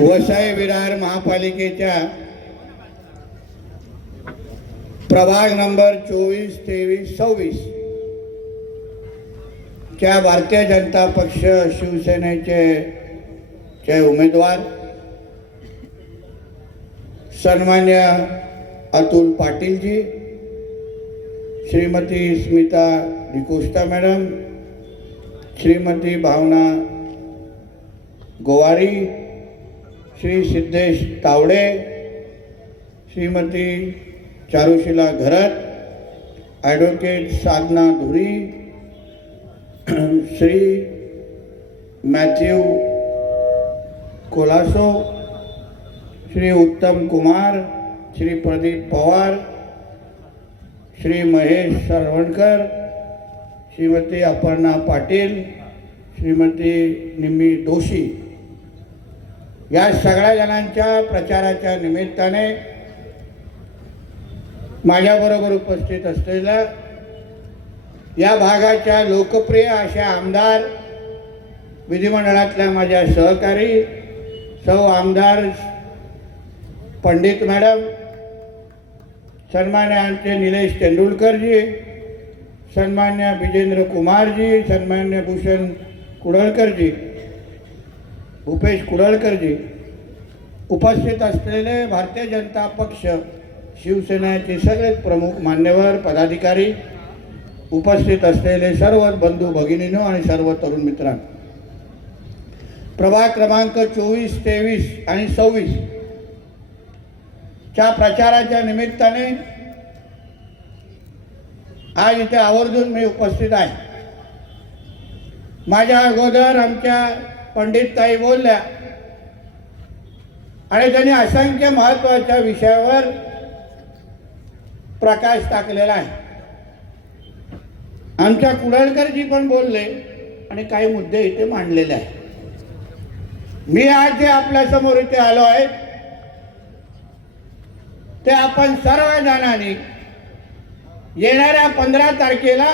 वसई विरार महापालिकेच्या प्रभाग नंबर 24, 23, 26 च्या भारतीय जनता पक्ष शिवसेनेचे उमेदवार सन्मान्य अतुल पाटील जी, श्रीमती स्मिता डिकोस्टा मैडम, श्रीमती भावना गोवारी, श्री सिद्धेश तावडे, श्रीमती चारुशीला घरत, ॲडव्होकेट साधना धुरी, श्री मॅथ्यू कोलासो, श्री उत्तम कुमार, श्री प्रदीप पवार, श्री महेश सरवणकर, श्रीमती अपर्णा पाटील, श्रीमती निम्मी दोशी या सगळ्या जणांच्या प्रचाराच्या निमित्ताने माझ्याबरोबर उपस्थित असलेल्या या भागाच्या लोकप्रिय अशा आमदार, विधिमंडळातल्या माझ्या सहकारी सौ आमदार पंडित मॅडम, सन्मान्य आमचे निलेश तेंडुलकरजी, सन्मान्य विजेंद्र कुमारजी, सन्मान्य भूषण कुडळकरजी, भूपेश कुडळकरजी, उपस्थित असलेले भारतीय जनता पक्ष शिवसेनेचे सगळे प्रमुख मान्यवर पदाधिकारी, उपस्थित असलेले सर्व बंधू भगिनींनो आणि सर्व तरुण मित्रांनो, प्रभाग क्रमांक 24, 23 आणि 26 च्या प्रचाराच्या निमित्ताने आज इथे आवर्जून मी उपस्थित आहे. माझ्या अगोदर आमच्या पंडित ताई बोलल्या आणि त्यांनी असंख्य महत्त्वाच्या विषयावर प्रकाश टाकलेला आहे. आमच्या कुडळकरजी पण बोलले आणि काही मुद्दे इथे मांडलेले आहेत. मी आज जे आपल्या समोर इथे आलो आहे ते आपण सर्व जणांनी येणाऱ्या 15 तारखेला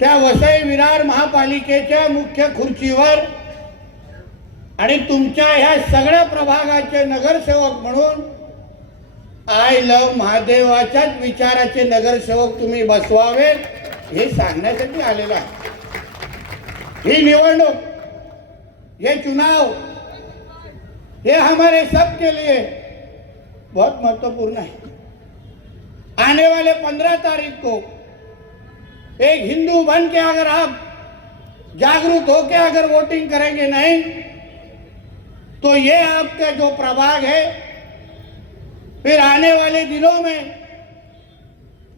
त्या वसई विरार महापालिकेच्या मुख्य खुर्चीवर आणि तुमच्या ह्या सगळ्या प्रभागाचे नगरसेवक म्हणून आय लव महादेवाच्याच विचाराचे नगरसेवक तुम्ही बसवावे हे सांगण्यासाठी आलेला आहे. ही निवडणूक, ये चुनाव, ये हमारे सबके लिए बहुत महत्वपूर्ण है. आने वाले 15 तारीख को एक हिंदू बन के अगर आप जागरूक होकर अगर वोटिंग करेंगे नहीं तो ये आपका जो प्रभाग है फिर आने वाले दिनों में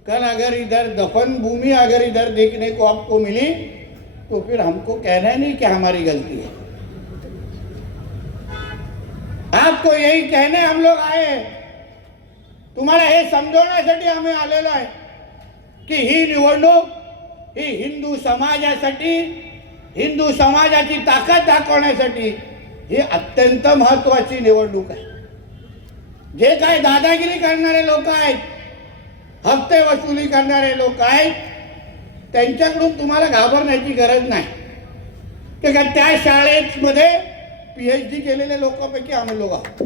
कल अगर इधर दफन भूमि अगर इधर देखने को आपको मिली तो फिर हमको कहना नहीं कि हमारी गलती है. आपको यही कहने हम लोग आए हैं. तुम्हाला हे समजवण्यासाठी आम्ही आलेलो आहे की ही निवडणूक ही हिंदू समाजासाठी, हिंदू समाजाची ताकद दाखवण्यासाठी ही अत्यंत महत्त्वाची निवडणूक आहे. जे काय दादागिरी करणारे लोक आहेत, हप्ते वसुली करणारे लोक आहेत, त्यांच्याकडून तुम्हाला घाबरण्याची गरज नाही. ते का त्या शाळेमध्ये PhD केलेले लोकांपैकी हम लोग आहोत.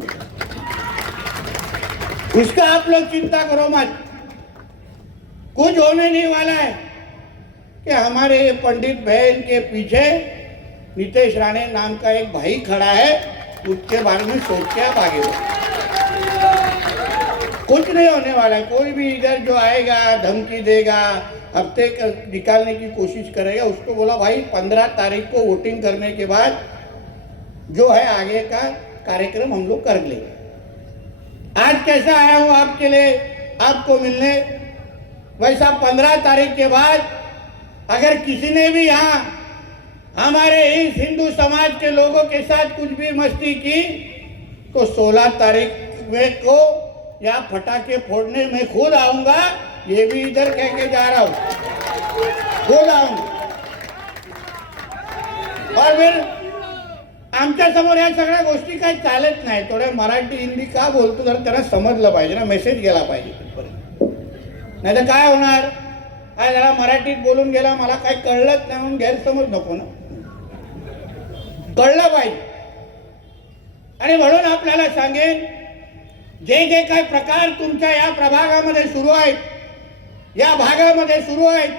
उसका आप लोग चिंता करो मत. कुछ होने नहीं वाला है कि हमारे पंडित बहन के पीछे नितेश राणे नाम का एक भाई खड़ा है, उसके बारे में सोच के आप आगे बढ़ो. कुछ नहीं होने वाला है. कोई भी इधर जो आएगा धमकी देगा, हफ्ते निकालने की कोशिश करेगा, उसको बोला भाई 15 तारीख को वोटिंग करने के बाद जो है आगे का कार्यक्रम हम लोग कर लेंगे. आज कैसा आया हूं आपके लिए, आपको मिलने, वैसा 15 तारीख के बाद अगर किसी ने भी यहाँ हमारे इस हिंदू समाज के लोगों के साथ कुछ भी मस्ती की तो 16 तारीख को यहाँ पटाखे फोड़ने में खुद आऊंगा. ये भी इधर कह के जा रहा हूं, खुद आऊंगा. और फिर आमच्या समोर या सगळ्या गोष्टी काही चालत नाही. थोड्या मराठी हिंदी का बोलतो तर त्यांना समजलं पाहिजे ना, मेसेज गेला पाहिजे तिथपर्यंत. नाही तर काय होणार, काय जरा मराठीत बोलून गेला मला काही कळलंच नाही म्हणून गैरसमज नको ना. कळलं पाहिजे. आणि म्हणून आपल्याला सांगेन, जे जे काही प्रकार तुमच्या या प्रभागामध्ये सुरू आहेत, या भागामध्ये सुरू आहेत,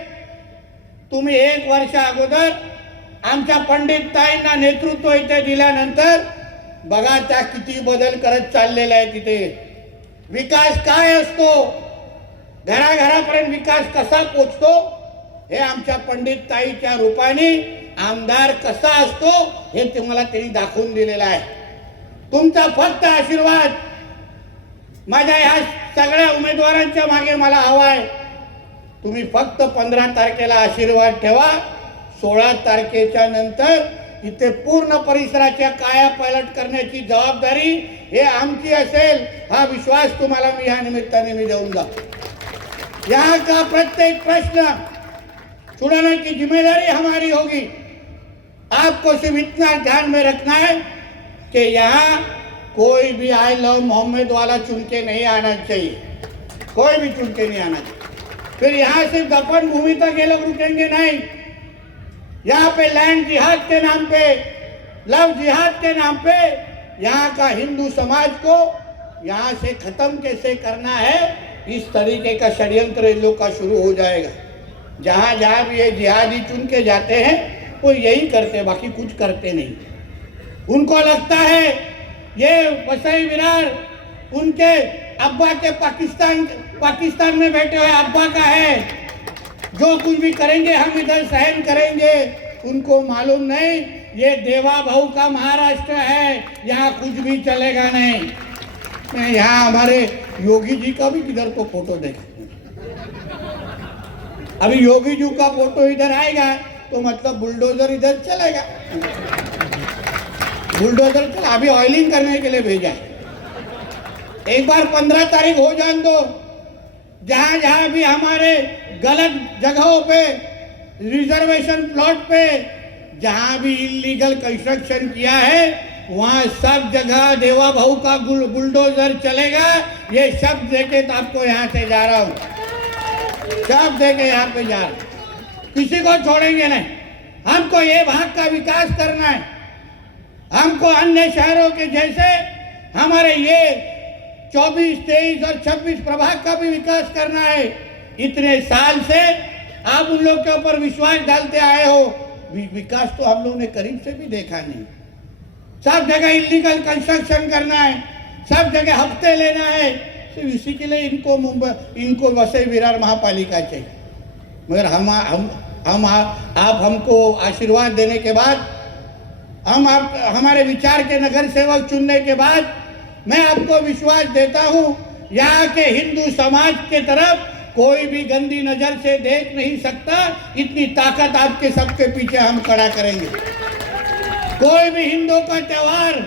तुम्ही 1 वर्ष अगोदर आमच्या पंडितताईंना नेतृत्व इथे दिल्यानंतर बघा त्या किती बदल करत चाललेला आहे. तिथे विकास काय असतो, घराघरापर्यंत विकास कसा पोचतो, हे आमच्या पंडितताईच्या रूपाने आमदार कसा असतो हे तुम्हाला त्यांनी दाखवून दिलेलं आहे. तुमचा फक्त आशीर्वाद माझ्या ह्या सगळ्या उमेदवारांच्या मागे मला हवा आहे. तुम्ही फक्त 15 तारखेला आशीर्वाद ठेवा. 16 तारखेच्या नंतर इथे पूर्ण परिसराच्या कायापालट करण्याची जबाबदारी हे आमची असेल, हा विश्वास तुम्हाला मी या निमित्ताने मी देऊन जातो. यहाँ का प्रत्येक प्रश्न छुड़ाने की जिम्मेदारी हमारी होगी. आपको सिर्फ इतना ध्यान में रखना है कि यहाँ कोई भी आई लव मोहम्मद वाला चुन के नहीं आना चाहिए, कोई भी चुन के नहीं आना चाहिए. फिर यहाँ से दफन भूमि तक ये लोग रुकेंगे नहीं. यहाँ पे लैंड जिहाद के नाम पे, लव जिहाद के नाम पे यहाँ का हिंदू समाज को यहाँ से खत्म कैसे करना है, इस तरीके का षड्यंत्र इन लोग का शुरू हो जाएगा. जहाँ जहाँ भी ये जिहादी चुन के जाते हैं वो यही करते, बाकी कुछ करते नहीं. उनको लगता है ये वसई विरार उनके अब्बा के पाकिस्तान में बैठे हुए अब्बा का है, जो कुछ भी करेंगे हम इधर सहन करेंगे. उनको मालूम नहीं ये देवा भाऊ का महाराष्ट्र है, यहाँ कुछ भी चलेगा नहीं. यहाँ हमारे योगी जी का भी किधर तो फोटो देखा, अभी योगी जी का फोटो इधर आएगा तो मतलब बुलडोजर इधर चलेगा. बुलडोजर चला, अभी ऑयलिंग करने के लिए भेजा है. एक बार 15 तारीख हो जान दो. जहां जहां भी हमारे गलत जगहों पे, रिजर्वेशन प्लॉट पे जहां भी इलीगल कंस्ट्रक्शन किया है, वहां सब जगह देवा भाऊ का बुलडोजर चलेगा. ये शब्द देके तो आपको यहाँ से जा रहा हूँ, शब्द देके यहाँ पे जा रहा हूँ. किसी को छोड़ेंगे नहीं. हमको ये भाग का विकास करना है. हमको अन्य शहरों के जैसे हमारे ये 24, 23 और 26 प्रभाग का भी विकास करना है. इतने साल से आप उन लोग के ऊपर विश्वास डालते आए हो, विकास तो हम लोगों ने करीब से भी देखा नहीं. सब जगह इलीगल कंस्ट्रक्शन करना है, सब जगह हफ्ते लेना है. तो इसी के लिए इनको वसई विरार महापालिका चाहिए. मगर आप हमको आशीर्वाद देने के बाद, हमारे विचार के नगर सेवक चुनने के बाद मैं आपको विश्वास देता हूं, यहाँ के हिंदू समाज के तरफ कोई भी गंदी नजर से देख नहीं सकता. इतनी ताकत आपके सबके पीछे हम खड़ा करेंगे. कोई भी हिंदू का त्योहार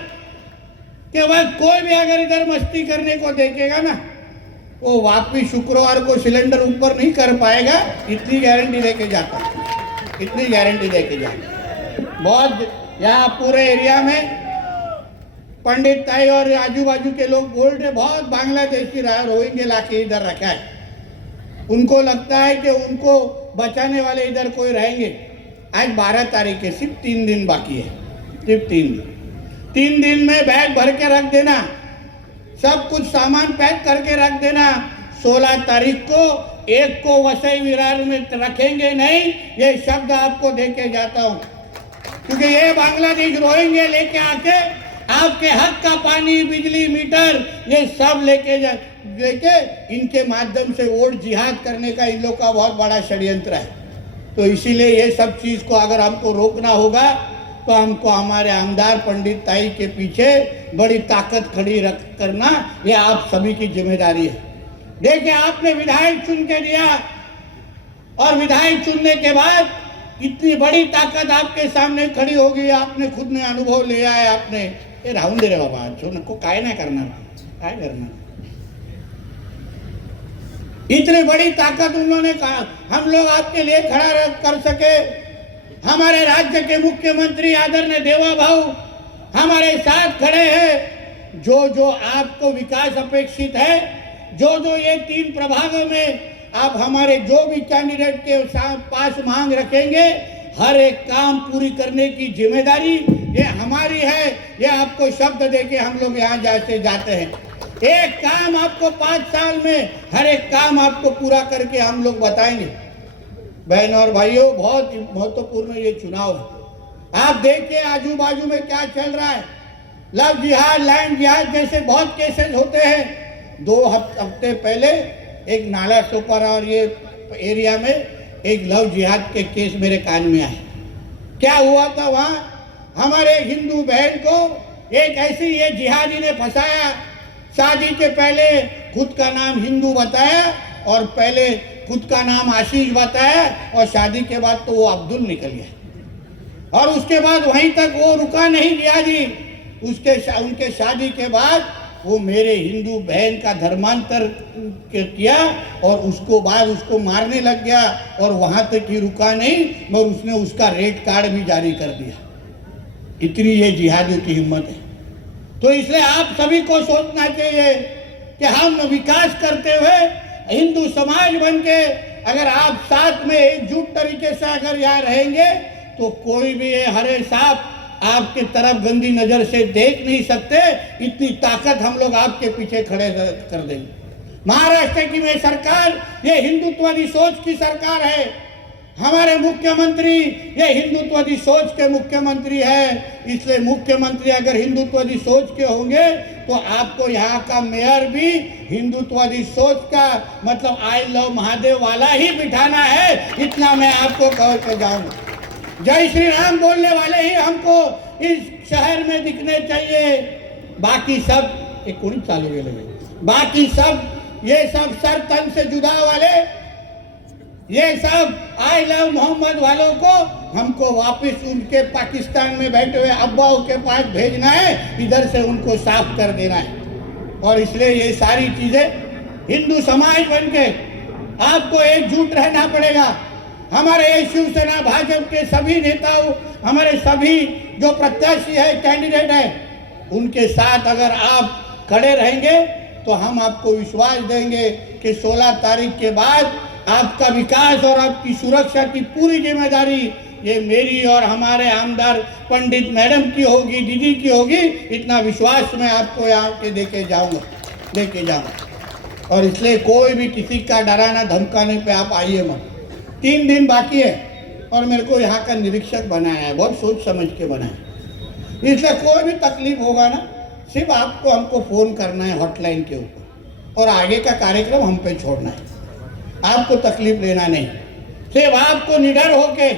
के बाद कोई भी अगर इधर मस्ती करने को देखेगा ना, वो वापिस शुक्रवार को सिलेंडर ऊपर नहीं कर पाएगा. इतनी गारंटी देके जाता, इतनी गारंटी देके जाता. बहुत यहाँ पूरे एरिया में पंडित ताई और आजू बाजू के लोग बोल रहे, बहुत बांग्लादेशी रोहिंग्या लाके इधर रखा है. उनको लगता है कि उनको बचाने वाले इधर कोई रहेंगे. आज 12 तारीख है, सिर्फ 3 दिन बाकी है, सिर्फ 3 दिन. 3 दिन में बैग भर के रख देना, सब कुछ सामान पैक करके रख देना. 16 तारीख को एक को वसई विरार में रखेंगे नहीं, ये शब्द आपको देके जाता हूँ. क्योंकि ये बांग्लादेश रोहिंग्या लेके आके आपके हक का पानी, बिजली, मीटर ये सब लेके इनके माध्यम से वोट जिहाद करने का इन लोग का बहुत बड़ा षड्यंत्र है. तो इसीलिए ये सब चीज़ को अगर हमको रोकना होगा तो हमको हमारे आमदार पंडित ताई के पीछे बड़ी ताकत खड़ी रख करना, ये आप सभी की जिम्मेदारी है. देखिए, आपने विधायक चुन के दिया और विधायक चुनने के बाद इतनी बड़ी ताकत आपके सामने खड़ी होगी. आपने खुद ने अनुभव लिया है. आपने ये राहून दे रे बाबा, जो नको काय नाही करणार, काय करणार. इतनी बड़ी ताकत उन्होंने कहा, हम लोग आपके लिए खड़ा कर सके. हमारे राज्य के मुख्यमंत्री आदरणीय देवा भाऊ हमारे साथ खड़े हैं. जो जो आपको विकास अपेक्षित है, जो जो ये 3 प्रभागों में आप हमारे जो भी कैंडिडेट के पास मांग रखेंगे, हर एक काम पूरी करने की जिम्मेदारी ये हमारी है, ये आपको शब्द देके हम लोग यहाँ जाते हैं। एक काम आपको 5 साल में हर एक काम आपको पूरा करके हम लोग बताएंगे। बहन और भाइयों, बहुत महत्वपूर्ण ये चुनाव है। आप देखिए आजू बाजू में क्या चल रहा है। लव जिहाद, लैंड जिहाद जैसे बहुत केसेस होते हैं। 2 हफ्ते पहले एक नाला सोपारा और ये एरिया में एक लव जिहाद के केस मेरे कान में आए। क्या हुआ था वहाँ? हमारे हिंदू बहन को एक ऐसी ये जिहादी ने फंसाया। शादी के पहले खुद का नाम हिंदू बताया और पहले खुद का नाम आशीष बताया और शादी के बाद तो वो अब्दुल निकल गया। और उसके बाद वहीं तक वो रुका नहीं जिहादी। उनके शादी के बाद वो मेरे हिंदू बहन का धर्मांतर किया और उसको मारने लग गया। और वहां तक ही रुका नहीं, मगर उसने उसका रेड कार्ड भी जारी कर दिया। इतनी ये जिहादियों की हिम्मत है। तो इसलिए आप सभी को सोचना चाहिए कि हम विकास करते हुए हिंदू समाज बन के अगर आप साथ में एकजुट तरीके से अगर यहाँ रहेंगे तो कोई भी ये हरे सांप आपके तरफ गंदी नजर से देख नहीं सकते। इतनी ताकत हम लोग आपके पीछे खड़े कर देंगे। महाराष्ट्र की में सरकार ये हिंदुत्ववादी सोच की सरकार है। हमारे मुख्यमंत्री ये हिंदुत्ववादी सोच के मुख्यमंत्री है। इसलिए मुख्यमंत्री अगर हिंदुत्ववादी सोच के होंगे तो आपको यहाँ का मेयर भी हिंदुत्ववादी सोच का मतलब आई लव महादेव वाला ही बिठाना है। इतना मैं आपको कह के जाऊंगा। जय श्री राम बोलने वाले ही हमको इस शहर में दिखने चाहिए। बाकी सब एक कुछ चालू के लगे, बाकी सब ये सब सर तन से जुदा वाले, ये सब आई लव मोहम्मद वालों को हमको वापस उनके पाकिस्तान में बैठे हुए अब्बाओं के पास भेजना है। इधर से उनको साफ कर देना है। और इसलिए ये सारी चीजें हिंदू समाज बन के आपको एकजुट रहना पड़ेगा। हमारे शिवसेना भाजपा के सभी नेताओं, हमारे सभी जो प्रत्याशी है, कैंडिडेट है, उनके साथ अगर आप खड़े रहेंगे तो हम आपको विश्वास देंगे कि 16 तारीख के बाद आपका विकास और आपकी सुरक्षा की पूरी जिम्मेदारी ये मेरी और हमारे आमदार पंडित मैडम की होगी, दीदी की होगी। इतना विश्वास मैं आपको यहाँ के देके जाऊंगा। और इसलिए कोई भी किसी का डराना धमकाने पे आप आइए मत। 3 दिन बाकी है और मेरे को यहाँ का निरीक्षक बनाया है, बहुत सोच समझ के बनाया। इसलिए कोई भी तकलीफ होगा ना, सिर्फ आपको हमको फ़ोन करना है हॉटलाइन के ऊपर और आगे का कार्यक्रम हम पे छोड़ना है। आपको तकलीफ लेना नहीं, सिर्फ आपको निडर होके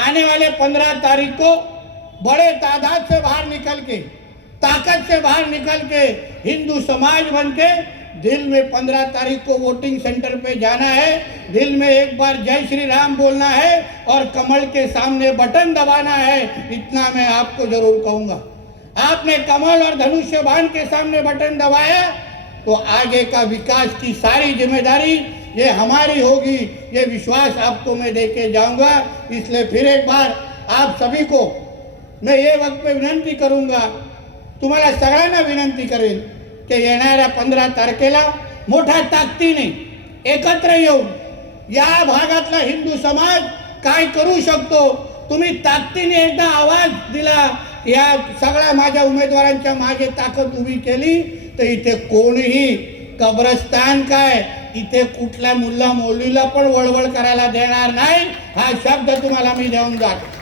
आने वाले 15 तारीख को बड़े तादाद से बाहर निकल के, ताकत से बाहर निकल के हिंदू समाज बन के दिल में 15 तारीख को वोटिंग सेंटर पे जाना है। दिल में एक बार जय श्री राम बोलना है और कमल के सामने बटन दबाना है। इतना मैं आपको जरूर कहूँगा। आपने कमल और धनुष्य बाण के सामने बटन दबाया तो आगे का विकास की सारी जिम्मेदारी ये हमारी होगी। ये विश्वास आपको मैं देके जाऊंगा। इसलिए फिर एक बार आप सभी को मैं ये वक्त पे विनंती करूंगा, तुम्हाला सगळ्यांना विनंती करेन की येणाऱ्या 15 तारखेला मोठ्या ताकदीने एकत्र येऊन या भागातला हिंदू समाज काय करू शकतो, तुम्ही ताकदीने एकदा आवाज दिला, या सगळ्या माझ्या उमेदवारांच्या मागे ताकद उभी केली तर इथे कोणीही कब्रस्तान काय, इथे कुठल्या मुल्ला मौलवीला पण वळवळ करायला देणार नाही। हा शब्द तुम्हाला मी देऊन जातो।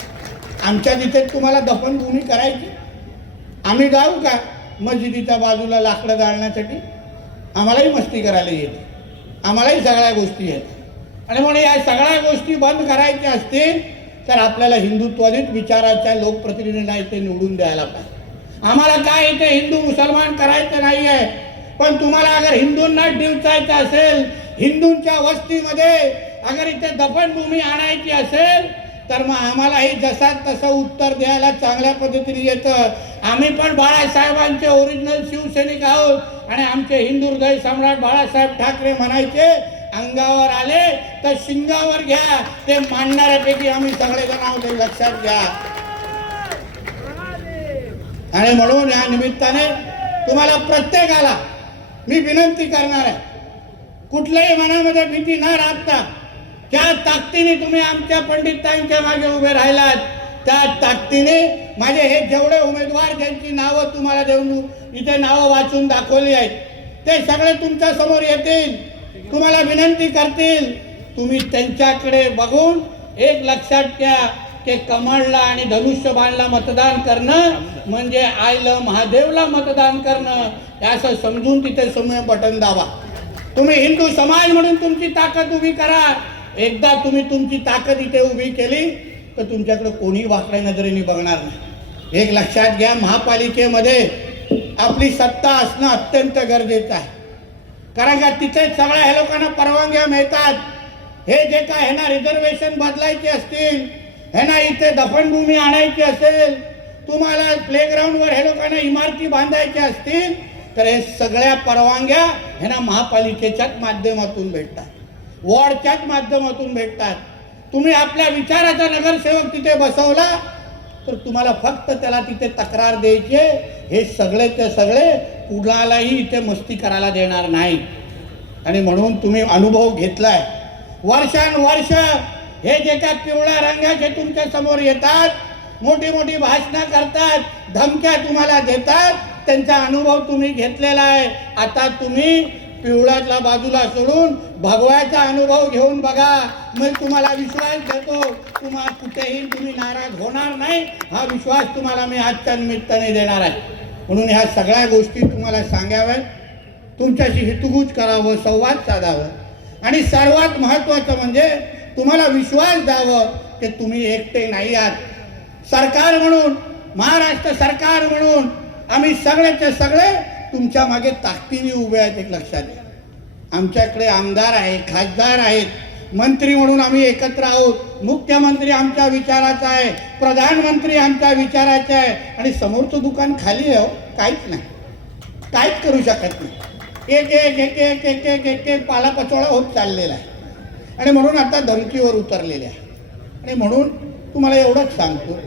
आमच्या तिथे तुम्हाला दफनभूमी करायची, आम्ही जाऊ का मस्जिदीच्या बाजूला लाकडं जाळण्यासाठी? आम्हालाही मस्ती करायला येते, आम्हालाही सगळ्या गोष्टी येतात। आणि म्हणून या सगळ्या गोष्टी बंद करायच्या असतील तर आपल्याला हिंदुत्वादी विचाराच्या लोकप्रतिनिधींना इथे निवडून द्यायला पाहिजे। आम्हाला काय इथे हिंदू मुसलमान करायचं नाही आहे, पण तुम्हाला अगर हिंदूंना डिवचायचं असेल, हिंदूंच्या वस्तीमध्ये अगर इथे दफनभूमी आणायची असेल तर मग आम्हालाही जसा तसं उत्तर द्यायला चांगल्या पद्धतीने येतं। आम्ही पण बाळासाहेबांचे ओरिजिनल शिवसैनिक आहोत आणि आमचे हिंदू हृदय सम्राट बाळासाहेब ठाकरे म्हणायचे, अंगावर आले तर शिंगावर घ्या, ते मानणाऱ्यापैकी आम्ही सगळेजण आहोत, हे लक्षात घ्या। आणि म्हणून या निमित्ताने तुम्हाला प्रत्येकाला मी विनंती करणार आहे, कुठल्याही मनामध्ये भीती न राखता ज्या ताकदीने तुम्ही आमच्या पंडितांच्या मागे उभे राहिलात त्या ताकदीने माझे हे जेवढे उमेदवार ज्यांची नावं तुम्हाला देऊन इथे नावं वाचून दाखवली आहेत ते सगळे तुमच्या समोर येतील, तुम्हाला विनंती करतील. तुम्ही त्यांच्याकडे बघून एक लक्षात घ्या की कमळला आणि धनुष्यबाणला मतदान करणं म्हणजे आयलं महादेवला मतदान करणं असं समजून तिथे समोर बटन दाबा. तुम्ही हिंदू समाज म्हणून तुमची ताकद उभी करा. एकदा तुम्ही तुमची ताकद इथे उभी केली तर तुमच्याकडे कोणी वाकड्या नजरेने बघणार नाही. एक लक्षात घ्या, महापालिकेमध्ये आपली सत्ता असणं अत्यंत गरजेचं आहे. कारण का तिथे सगळ्या ह्या लोकांना परवानग्या मिळतात. हे जे काय ह्यांना रिझर्वेशन बदलायचे असतील, ह्यांना इथे दफनभूमी आणायची असेल, तुम्हाला प्लेग्राऊंडवर हे लोकांना इमारती बांधायच्या असतील तर हे सगळ्या परवानग्या ह्यांना महापालिकेच्याच माध्यमातून भेटतात, वॉर्डच्याच माध्यमातून भेटतात. तुम्ही आपल्या विचाराचा नगरसेवक तिथे बसवला तर तुम्हाला फक्त त्याला तिथे तक्रार द्यायची. हे सगळेचे सगळे कुणालाही इथे मस्ती करायला देणार नाही. आणि म्हणून तुम्ही अनुभव घेतलाय. वर्षानुवर्ष हे जे काय पिवळ्या रंगाचे तुमच्या समोर येतात, मोठी मोठी भाषणं करतात, धमक्या तुम्हाला देतात, त्यांचा अनुभव तुम्ही घेतलेला आहे. आता तुम्ही पिवळ्याला बाजूला सोडून भगव्याचा अनुभव घेऊन बघा. मग तुम्हाला विश्वास देतो, तुम्हाला कुठेही तुम्ही नाराज होणार नाही हा विश्वास तुम्हाला मी आजच्या निमित्ताने देणार आहे. म्हणून ह्या सगळ्या गोष्टी तुम्हाला सांगाव्यात, तुमच्याशी हितगुज करावं, संवाद साधावं आणि सर्वात महत्त्वाचं म्हणजे तुम्हाला विश्वास द्यावं की तुम्ही एकटे नाही आहात. सरकार म्हणून, महाराष्ट्र सरकार म्हणून आम्ही सगळेचे सगळे तुमच्या मागे ताकदीने उभे आहेत. एक लक्षात घ्या, आमच्याकडे आमदार आहे, खासदार आहेत, मंत्री म्हणून आम्ही एकत्र आहोत. मुख्यमंत्री आमच्या विचाराचा आहे, प्रधानमंत्री आमच्या विचाराचे आहे आणि समोरचं दुकान खाली आहे, काहीच नाही, काहीच करू शकत नाही. एक एक एक एक एक एक एक एक पालापचोळा होत चाललेला आहे आणि म्हणून आता धमकीवर उतरलेले आहे. आणि म्हणून तुम्हाला एवढंच सांगतो